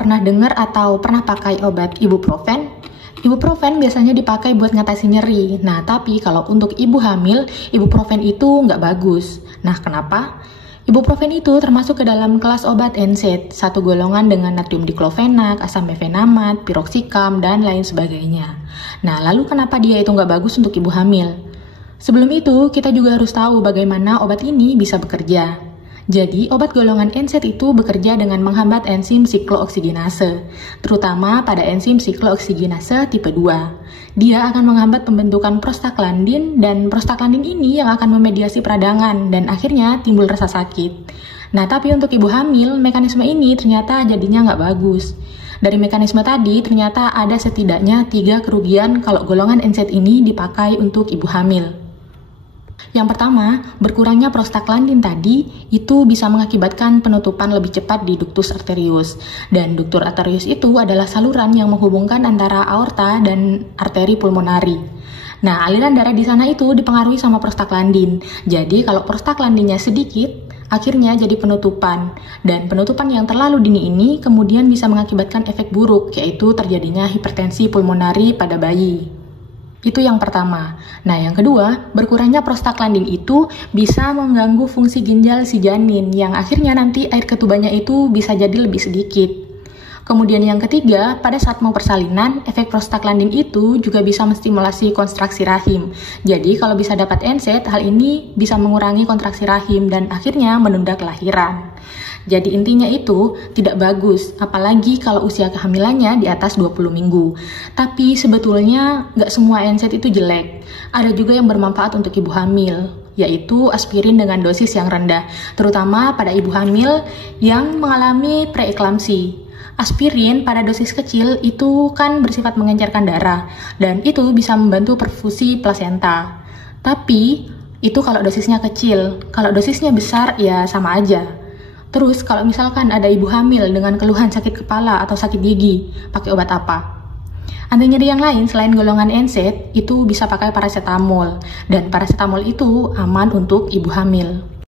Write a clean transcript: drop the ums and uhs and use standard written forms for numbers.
pernah dengar atau pernah pakai obat ibuprofen? Ibuprofen biasanya dipakai buat ngatasi nyeri. Nah, tapi kalau untuk ibu hamil, ibuprofen itu nggak bagus. Nah, kenapa? Ibuprofen itu termasuk ke dalam kelas obat NSAID, satu golongan dengan natrium diklofenak, asam mefenamat, piroksikam, dan lain sebagainya. Nah, lalu kenapa dia itu nggak bagus untuk ibu hamil? Sebelum itu, kita juga harus tahu bagaimana obat ini bisa bekerja. Jadi, obat golongan NSAID itu bekerja dengan menghambat enzim siklooksigenase, terutama pada enzim siklooksigenase tipe 2. Dia akan menghambat pembentukan prostaglandin, dan prostaglandin ini yang akan memediasi peradangan, dan akhirnya timbul rasa sakit. Nah, tapi untuk ibu hamil, mekanisme ini ternyata jadinya nggak bagus. Dari mekanisme tadi, ternyata ada setidaknya 3 kerugian kalau golongan NSAID ini dipakai untuk ibu hamil. Yang pertama, berkurangnya prostaglandin tadi itu bisa mengakibatkan penutupan lebih cepat di ductus arterius. Dan ductus arterius itu adalah saluran yang menghubungkan antara aorta dan arteri pulmonari. Nah, aliran darah di sana itu dipengaruhi sama prostaglandin. Jadi, kalau prostaglandinnya sedikit, akhirnya jadi penutupan. Dan penutupan yang terlalu dini ini kemudian bisa mengakibatkan efek buruk, yaitu terjadinya hipertensi pulmonari pada bayi. Itu yang pertama. Nah, yang kedua, berkurangnya prostaglandin itu bisa mengganggu fungsi ginjal si janin, yang akhirnya nanti air ketubannya itu bisa jadi lebih sedikit. Kemudian yang ketiga, pada saat mau persalinan, efek prostaglandin itu juga bisa menstimulasi kontraksi rahim. Jadi, kalau bisa dapat NSAID, hal ini bisa mengurangi kontraksi rahim dan akhirnya menunda kelahiran. Jadi intinya itu tidak bagus, apalagi kalau usia kehamilannya di atas 20 minggu. Tapi sebetulnya nggak semua NSAID itu jelek. Ada juga yang bermanfaat untuk ibu hamil, yaitu aspirin dengan dosis yang rendah, terutama pada ibu hamil yang mengalami preeklamsi. Aspirin pada dosis kecil itu kan bersifat mengencerkan darah, dan itu bisa membantu perfusi plasenta. Tapi itu kalau dosisnya kecil, kalau dosisnya besar ya sama aja. Terus kalau misalkan ada ibu hamil dengan keluhan sakit kepala atau sakit gigi, pakai obat apa? Anti nyeri yang lain selain golongan NSAID itu bisa pakai paracetamol, dan paracetamol itu aman untuk ibu hamil.